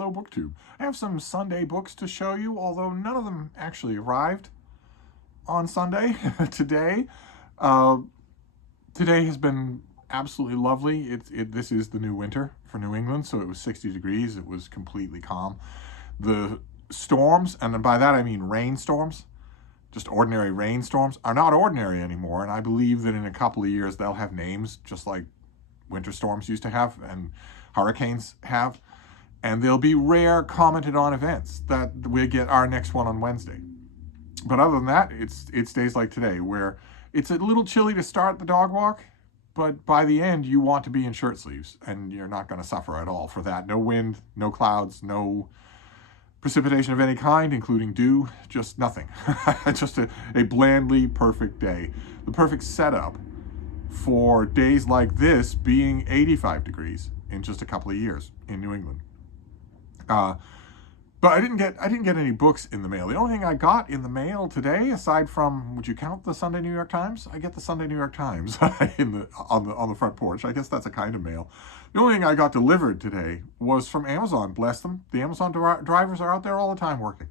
Hello BookTube. I have some Sunday books to show you, although none of them actually arrived on Sunday. Today has been absolutely lovely. This is the new winter for New England, so it was 60 degrees. It was completely calm. The storms, and by that I mean rainstorms, just ordinary rainstorms, are not ordinary anymore, and I believe that in a couple of years they'll have names just like winter storms used to have and hurricanes have, and they'll be rare commented on events that we'll get our next one on Wednesday. But other than that, it's days like today where it's a little chilly to start the dog walk, but by the end you want to be in shirt sleeves and you're not going to suffer at all for that. No wind, no clouds, no precipitation of any kind, including dew, just nothing. Just a blandly perfect day. The perfect setup for days like this being 85 degrees in just a couple of years in New England. But I didn't get any books in the mail. The only thing I got in the mail today, aside from, would you count the Sunday New York Times? I get the Sunday New York Times on the front porch. I guess that's a kind of mail. The only thing I got delivered today was from Amazon. Bless them. The Amazon drivers are out there all the time working.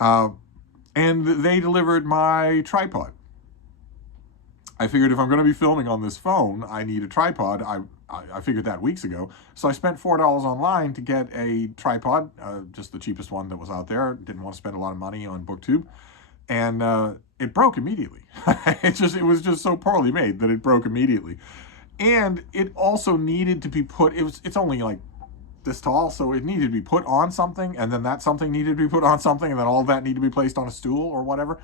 And they delivered my tripod. I figured if I'm going to be filming on this phone, I need a tripod. I figured that weeks ago. So I spent $4 online to get a tripod, just the cheapest one that was out there. Didn't want to spend a lot of money on BookTube. And it broke immediately. It was just so poorly made that it broke immediately. And it also needed to be put, it's only like this tall, so it needed to be put on something, and then that something needed to be put on something, and then all that needed to be placed on a stool or whatever.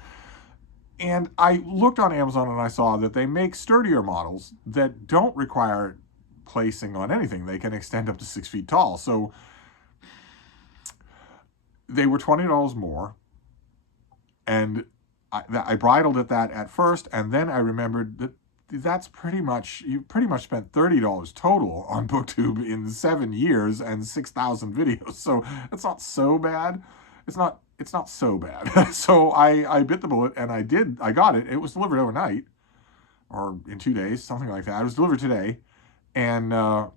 And I looked on Amazon and I saw that they make sturdier models that don't require placing on anything. They can extend up to 6 feet tall. So they were $20 more. And I bridled at that at first. And then I remembered that you pretty much spent $30 total on BookTube in 7 years and 6,000 videos. So it's not so bad. It's not so bad. So I bit the bullet and I got it. It was delivered overnight or in 2 days, something like that. It was delivered today. And I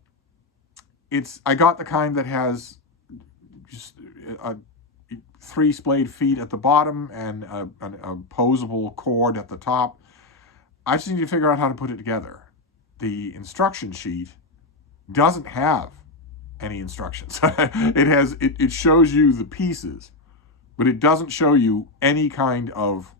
got the kind that has just 3 splayed feet at the bottom and a posable cord at the top. I just need to figure out how to put it together. The instruction sheet doesn't have any instructions. It shows you the pieces, but it doesn't show you any kind of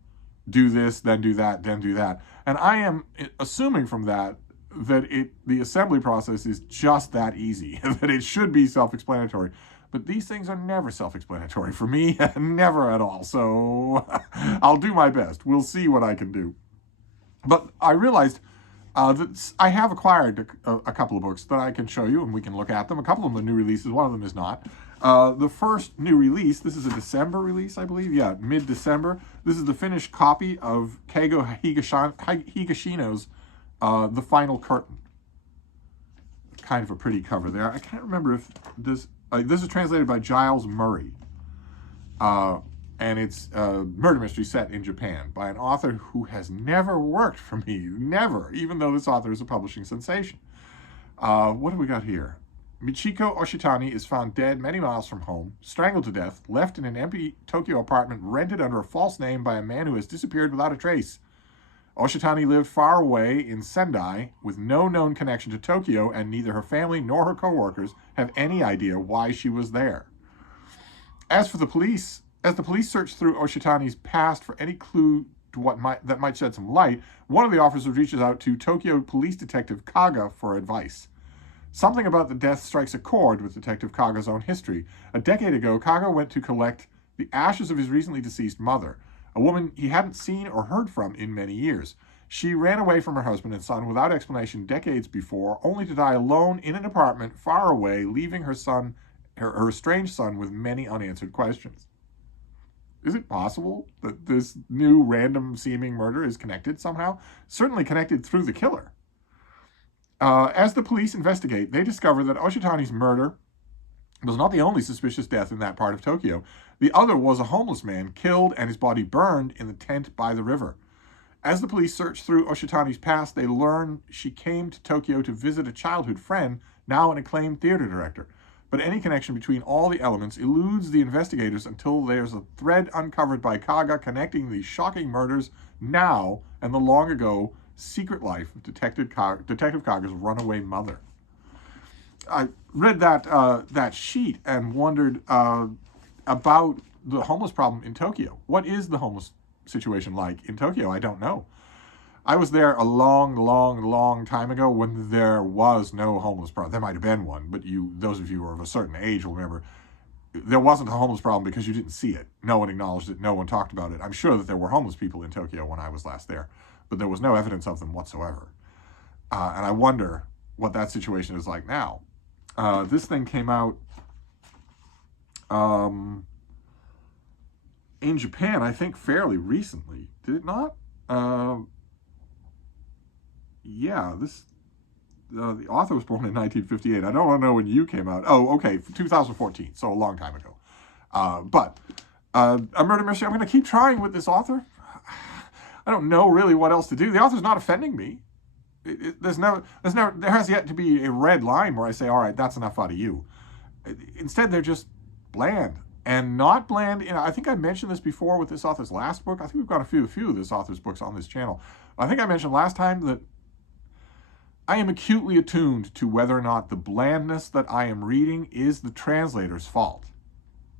do this, then do that, then do that. And I am assuming from that the assembly process is just that easy, that it should be self-explanatory. But these things are never self-explanatory for me, never at all. So I'll do my best. We'll see what I can do. But I realized that I have acquired a couple of books that I can show you, and we can look at them. A couple of them are new releases. One of them is not. The first new release, this is a December release, I believe. Yeah, mid-December. This is the finished copy of Keigo Higashino's The Final Curtain. Kind of a pretty cover there. I can't remember if this is translated by Giles Murray. And it's a murder mystery set in Japan by an author who has never worked for me. Never, even though this author is a publishing sensation. What do we got here? Michiko Oshitani is found dead many miles from home, strangled to death, left in an empty Tokyo apartment rented under a false name by a man who has disappeared without a trace. Oshitani lived far away in Sendai with no known connection to Tokyo, and neither her family nor her co-workers have any idea why she was there. As the police search through Oshitani's past for any clue to that might shed some light, one of the officers reaches out to Tokyo police detective Kaga for advice. Something about the death strikes a chord with Detective Kaga's own history. A decade ago, Kaga went to collect the ashes of his recently deceased mother, a woman he hadn't seen or heard from in many years. She ran away from her husband and son without explanation decades before, only to die alone in an apartment far away, leaving her estranged son with many unanswered questions. Is it possible that this new random-seeming murder is connected somehow? Certainly connected through the killer. As the police investigate, they discover that Oshitani's murder was not the only suspicious death in that part of Tokyo. The other was a homeless man killed and his body burned in the tent by the river. As the police search through Oshitani's past, they learn she came to Tokyo to visit a childhood friend, now an acclaimed theater director. but any connection between all the elements eludes the investigators until there's a thread uncovered by Kaga connecting the shocking murders now and the long ago secret life of Detective Kaga's runaway mother. I read that sheet and wondered about the homeless problem in Tokyo. What is the homeless situation like in Tokyo? I don't know. I was there a long time ago when there was no homeless problem. There might have been one, but those of you who are of a certain age will remember there wasn't a homeless problem because you didn't see it. No one acknowledged it. No one talked about it. I'm sure that there were homeless people in Tokyo when I was last there, but there was no evidence of them whatsoever. And I wonder what that situation is like now. This thing came out in Japan, I think, fairly recently. Did it not? Yeah, the author was born in 1958. I don't want to know when you came out. Oh, okay, 2014, so a long time ago. But a murder mystery. I'm going to keep trying with this author. I don't know really what else to do. The author's not offending me. There has yet to be a red line where I say, all right, that's enough out of you. Instead, they're just bland. And not bland, I think I mentioned this before with this author's last book. I think we've got a few of this author's books on this channel. I think I mentioned last time that I am acutely attuned to whether or not the blandness that I am reading is the translator's fault.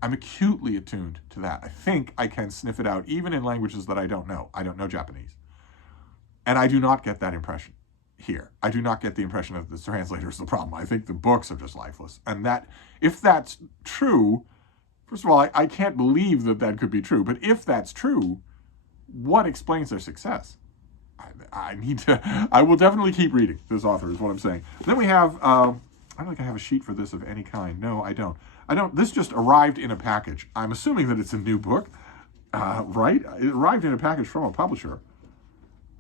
I'm acutely attuned to that. I think I can sniff it out, even in languages that I don't know. I don't know Japanese. And I do not get that impression here. I do not get the impression that the translator is the problem. I think the books are just lifeless. And that, if that's true, first of all, I can't believe that could be true. But if that's true, what explains their success? I will definitely keep reading this author, is what I'm saying. Then we have, I don't think I have a sheet for this of any kind. No, I don't. This just arrived in a package. I'm assuming that it's a new book, right? It arrived in a package from a publisher.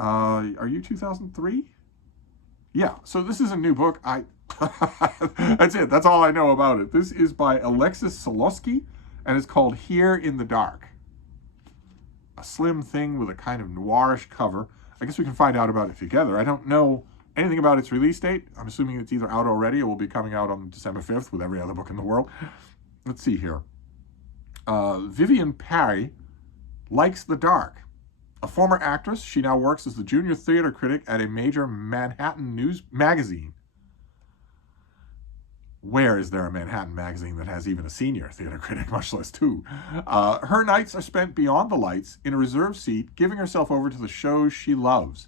Are you 2003? Yeah, so this is a new book. That's it. That's all I know about it. This is by Alexis Solosy, and it's called Here in the Dark. A slim thing with a kind of noirish cover. I guess we can find out about it together. I don't know anything about its release date. I'm assuming it's either out already or will be coming out on December 5th with every other book in the world. Let's see here. Vivian Parry likes the dark. A former actress, she now works as the junior theater critic at a major Manhattan news magazine. Where is there a Manhattan magazine that has even a senior theater critic, much less two? Her nights are spent beyond the lights, in a reserved seat, giving herself over to the shows she loves.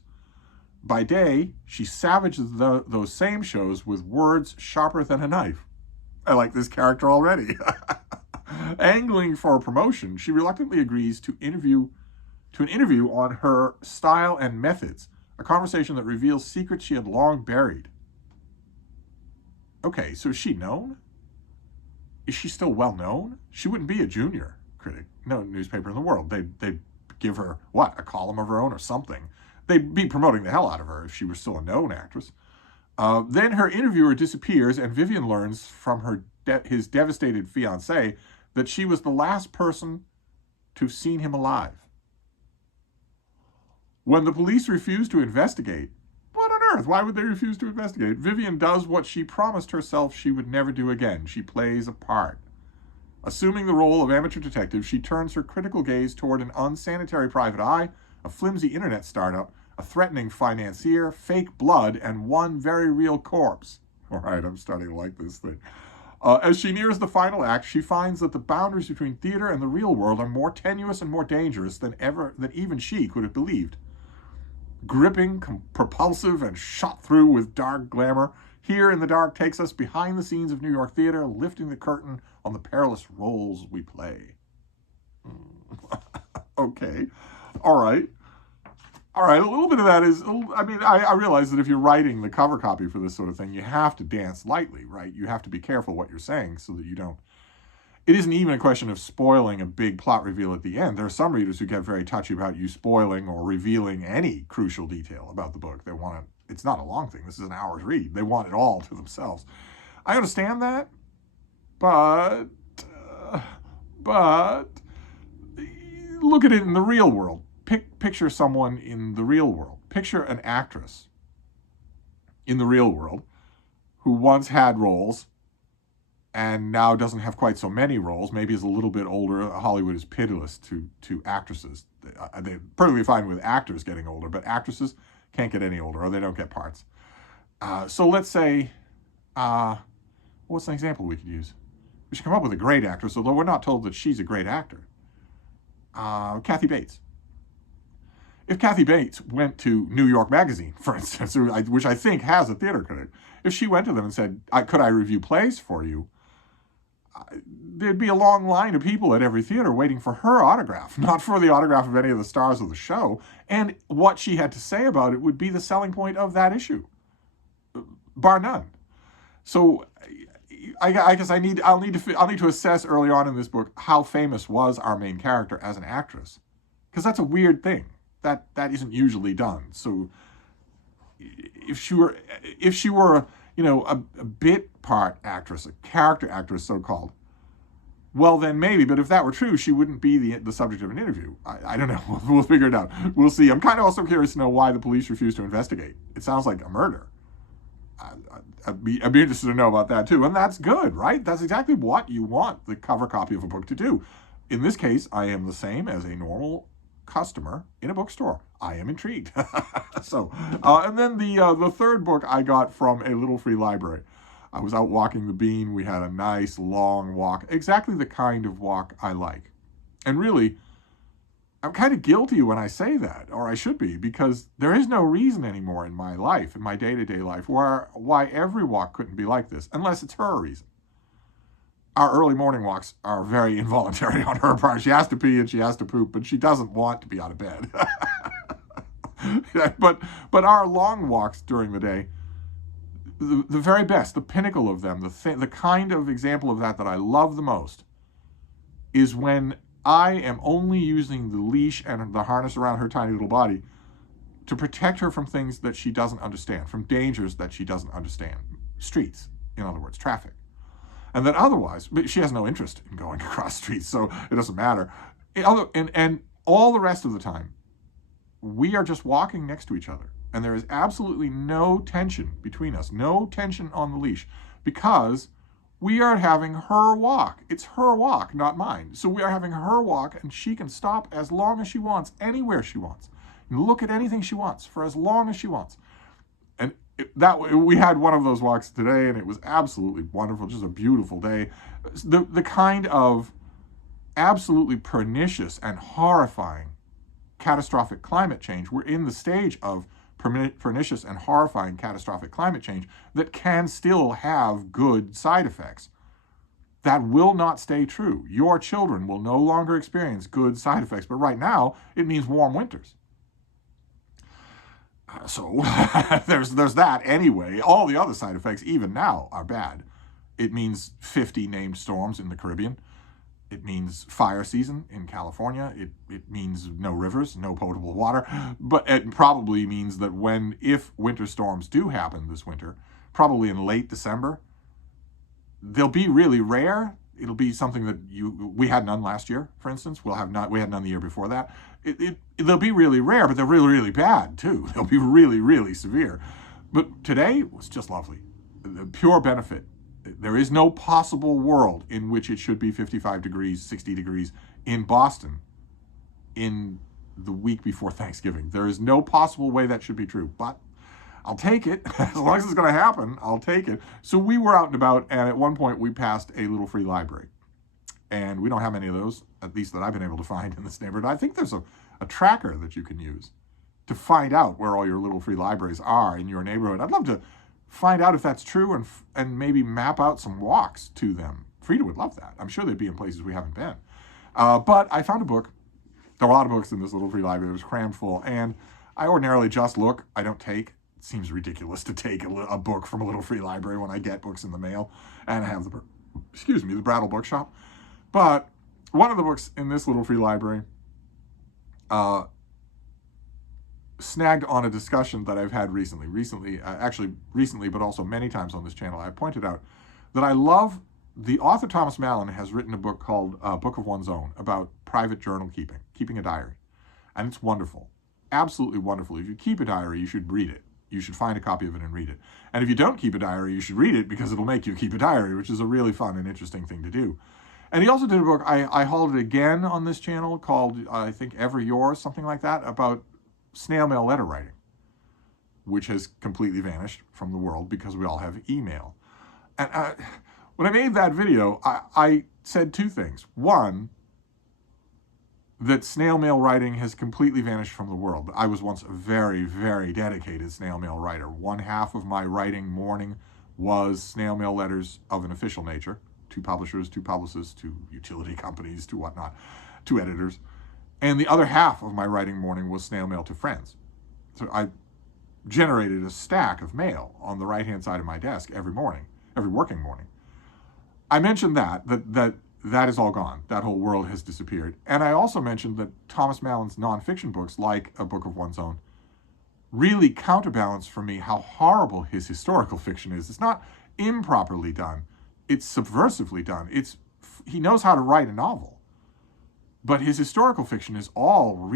By day, she savages those same shows with words sharper than a knife. I like this character already. Angling for a promotion, she reluctantly agrees to an interview on her style and methods, a conversation that reveals secrets she had long buried. Okay, so is she known? Is she still well known? She wouldn't be a junior critic. No newspaper in the world. They'd give her, what, a column of her own or something. They'd be promoting the hell out of her if she was still a known actress. Then her interviewer disappears, and Vivian learns from his devastated fiancé that she was the last person to have seen him alive. When the police refuse to investigate, what on earth? Why would they refuse to investigate? Vivian does what she promised herself she would never do again. She plays a part. Assuming the role of amateur detective, she turns her critical gaze toward an unsanitary private eye, a flimsy internet startup, a threatening financier, fake blood, and one very real corpse. All right, I'm starting to like this thing. As she nears the final act, she finds that the boundaries between theater and the real world are more tenuous and more dangerous than even she could have believed. Gripping, propulsive, and shot through with dark glamour, Here in the Dark takes us behind the scenes of New York theater, lifting the curtain on the perilous roles we play. Okay. All right. A little bit of that is, I realize that if you're writing the cover copy for this sort of thing, you have to dance lightly, right? You have to be careful what you're saying so that you don't. It isn't even a question of spoiling a big plot reveal at the end. There are some readers who get very touchy about you spoiling or revealing any crucial detail about the book. They want it. It's not a long thing. This is an hour's read. They want it all to themselves. I understand that, but look at it in the real world. Picture someone in the real world. Picture an actress in the real world who once had roles and now doesn't have quite so many roles. Maybe is a little bit older. Hollywood is pitiless to actresses. They're perfectly fine with actors getting older, but actresses can't get any older, or they don't get parts. So let's say, what's an example we could use? We should come up with a great actress, although we're not told that she's a great actor. Kathy Bates. If Kathy Bates went to New York Magazine, for instance, which I think has a theater critic, if she went to them and said, could I review plays for you? There'd be a long line of people at every theater waiting for her autograph, not for the autograph of any of the stars of the show. And what she had to say about it would be the selling point of that issue, bar none. So I guess I'll need to assess early on in this book how famous was our main character as an actress, because that's a weird thing that isn't usually done. So if she were a bit part actress, a character actress, so called, well then maybe. But if that were true, she wouldn't be the subject of an interview. I don't know. We'll figure it out. We'll see. I'm kind of also curious to know why the police refused to investigate. It sounds like a murder. I'd be interested to know about that too. And that's good, right? That's exactly what you want the cover copy of a book to do. In this case, I am the same as a normal customer in a bookstore. I am intrigued. So, and then the third book I got from a little free library. I was out walking the bean. We had a nice long walk, exactly the kind of walk I like. And really, I'm kind of guilty when I say that, or I should be, because there is no reason anymore in my life, in my day-to-day life, why every walk couldn't be like this, unless it's her reason. Our early morning walks are very involuntary on her part. She has to pee and she has to poop, but she doesn't want to be out of bed. But our long walks during the day, the very best, the pinnacle of them, the kind of example of that I love the most, is when I am only using the leash and the harness around her tiny little body to protect her from things that she doesn't understand, from dangers that she doesn't understand. Streets, in other words, traffic. And that otherwise, she has no interest in going across streets, so it doesn't matter. And all the rest of the time, we are just walking next to each other. And there is absolutely no tension between us, no tension on the leash, because we are having her walk. It's her walk, not mine. So we are having her walk, and she can stop as long as she wants, anywhere she wants, and look at anything she wants for as long as she wants. And we had one of those walks today, and it was absolutely wonderful, just a beautiful day. The kind of absolutely pernicious and horrifying catastrophic climate change, we're in the stage of pernicious and horrifying catastrophic climate change that can still have good side effects. That will not stay true. Your children will no longer experience good side effects, but right now it means warm winters. So there's that anyway. All the other side effects, even now, are bad. It means 50 named storms in the Caribbean. It means fire season in California. It means no rivers, no potable water. But it probably means that if winter storms do happen this winter, probably in late December, they'll be really rare. It'll be something that we had none last year, for instance. We had none the year before that. They'll be really rare, but they're really, really bad too. They'll be really, really severe. But today was just lovely. The pure benefit. There is no possible world in which it should be 55 degrees, 60 degrees in Boston in the week before Thanksgiving. There is no possible way that should be true, but I'll take it. As long as it's going to happen, I'll take it. So we were out and about, and at one point we passed a little free library. And we don't have many of those, at least that I've been able to find in this neighborhood. I think there's a tracker that you can use to find out where all your little free libraries are in your neighborhood. I'd love to find out if that's true and maybe map out some walks to them. Frida would love that. I'm sure they'd be in places we haven't been. But I found a book. There were a lot of books in this little free library. It was crammed full. And I ordinarily just look. I don't take. It seems ridiculous to take a book from a little free library when I get books in the mail. And I have the Brattle Bookshop. But one of the books in this little free library snagged on a discussion that I've had recently, but also many times on this channel. I pointed out that I love, the author Thomas Mallon has written a book called Book of One's Own about private journal keeping a diary. And it's wonderful. Absolutely wonderful. If you keep a diary, you should read it. you should find a copy of it and read it. And if you don't keep a diary, you should read it because it'll make you keep a diary, which is a really fun and interesting thing to do. And he also did a book, I hauled it again on this channel, called, I think, Ever Yours, something like that, about snail mail letter writing, which has completely vanished from the world because we all have email. And when I made that video, I said two things. One, that snail mail writing has completely vanished from the world. I was once a very, very dedicated snail mail writer. One half of my writing morning was snail mail letters of an official nature, to publishers, to publicists, to utility companies, to whatnot, to editors. And the other half of my writing morning was snail mail to friends. So I generated a stack of mail on the right-hand side of my desk every morning, every working morning. I mentioned that is all gone. That whole world has disappeared. And I also mentioned that Thomas Mallon's nonfiction books, like A Book of One's Own, really counterbalance for me how horrible his historical fiction is. It's not improperly done. It's subversively done. He knows how to write a novel. But his historical fiction is all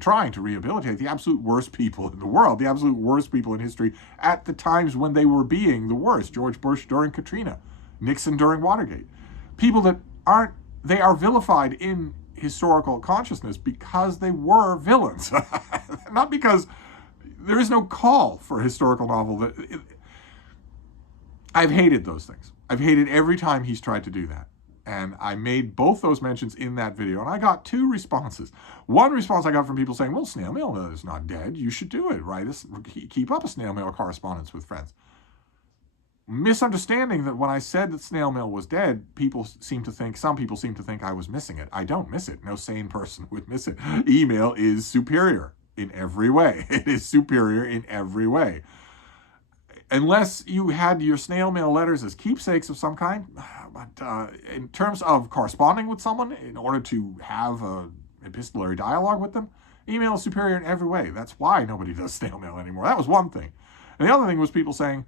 trying to rehabilitate the absolute worst people in the world, the absolute worst people in history at the times when they were being the worst. George Bush during Katrina, Nixon during Watergate. People that they are vilified in historical consciousness because they were villains. Not because there is no call for a historical novel. I've hated those things. I've hated every time he's tried to do that. And I made both those mentions in that video, and I got two responses. One response I got from people saying, well, snail mail is not dead. You should do it, right? Keep up a snail mail correspondence with friends. Misunderstanding that when I said that snail mail was dead, some people seem to think I was missing it. I don't miss it. No sane person would miss it. Email is superior in every way. It is superior in every way. Unless you had your snail mail letters as keepsakes of some kind, but in terms of corresponding with someone in order to have an epistolary dialogue with them, email is superior in every way. That's why nobody does snail mail anymore. That was one thing. And the other thing was people saying,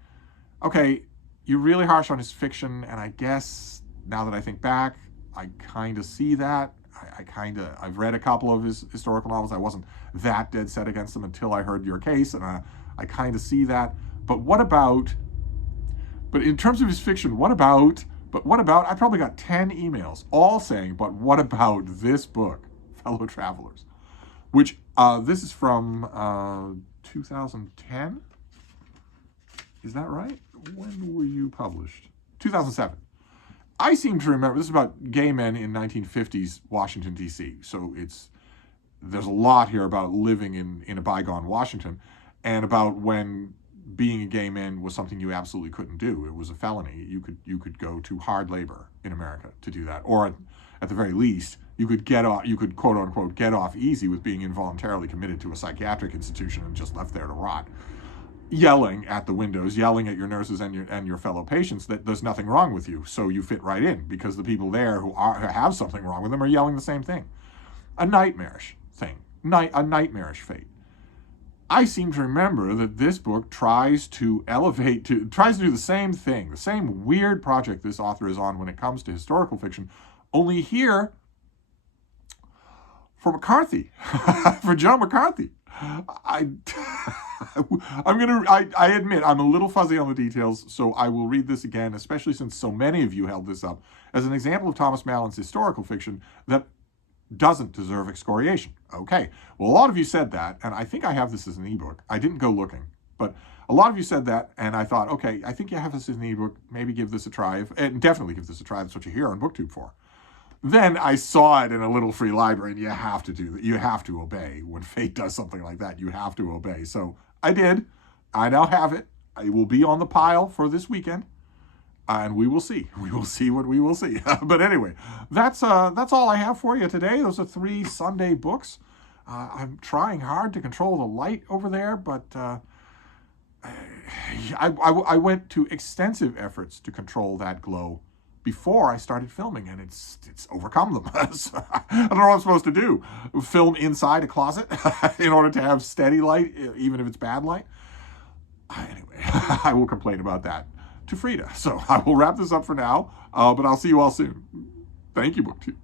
okay, you're really harsh on his fiction, and I guess now that I think back, I kind of see that. I've read a couple of his historical novels. I wasn't that dead set against them until I heard your case, and I kind of see that. But in terms of his fiction, what about, I probably got 10 emails all saying, but what about this book, Fellow Travelers? Which, this is from 2010? Is that right? When were you published? 2007. I seem to remember, this is about gay men in 1950s Washington, D.C. So there's a lot here about living in a bygone Washington, and about when being a gay man was something you absolutely couldn't do. It was a felony. You could go to hard labor in America to do that. Or at the very least, you could quote unquote get off easy with being involuntarily committed to a psychiatric institution and just left there to rot. Yelling at the windows, yelling at your nurses and your fellow patients that there's nothing wrong with you, so you fit right in, because the people there who have something wrong with them are yelling the same thing. A nightmarish thing, a nightmarish fate. I seem to remember that this book tries to do the same thing, the same weird project this author is on when it comes to historical fiction, only here for McCarthy, for Joe McCarthy. I admit I'm a little fuzzy on the details, so I will read this again, especially since so many of you held this up as an example of Thomas Mallon's historical fiction that doesn't deserve excoriation. Okay, well, a lot of you said that, and I think I have this as an ebook. I didn't go looking, but a lot of you said that, and I thought, okay, I think you have this as an ebook. Maybe give this a try, and definitely give this a try. That's what you're here on BookTube for. Then I saw it in a little free library, and you have to do that. You have to obey. When fate does something like that, you have to obey. So I did. I now have it. It will be on the pile for this weekend, and we will see. We will see what we will see. But anyway, that's all I have for you today. Those are 3 Sunday books. I'm trying hard to control the light over there, but I went to extensive efforts to control that glow before I started filming, and it's overcome them. So I don't know what I'm supposed to do. Film inside a closet in order to have steady light, even if it's bad light? Anyway, I will complain about that to Frida. So I will wrap this up for now, but I'll see you all soon. Thank you, BookTube.